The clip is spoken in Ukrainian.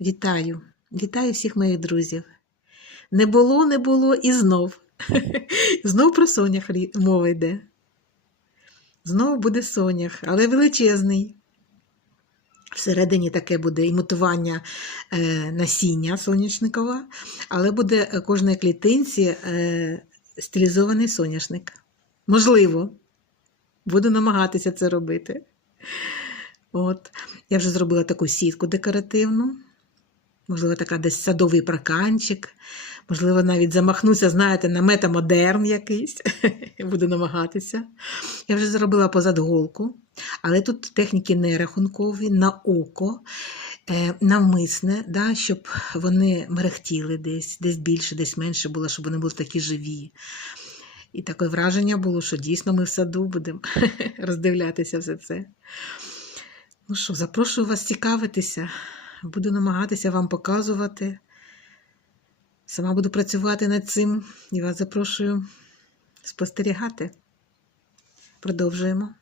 Вітаю, вітаю всіх моїх друзів. Не було, не було і знов. Знов про сонях мова йде. Знову буде сонях, але величезний. Всередині таке буде імітування е, насіння соняшникова, але буде кожної клітинці е, стилізований соняшник. Можливо, буду намагатися це робити. От. Я вже зробила таку сітку декоративну. Можливо, така десь садовий праканчик. Можливо, навіть замахнуся, знаєте, на метамодерн якийсь. Буду намагатися. Я вже зробила позад голку, але тут техніки не рахункові, на око, е, навмисне, да, щоб вони мерехтіли десь, десь більше, десь менше було, щоб вони були такі живі. І таке враження було, що дійсно ми в саду будемо роздивлятися все це. Ну що, запрошую вас цікавитися. Буду намагатися вам показувати. Сама буду працювати над цим і вас запрошую спостерігати. Продовжуємо.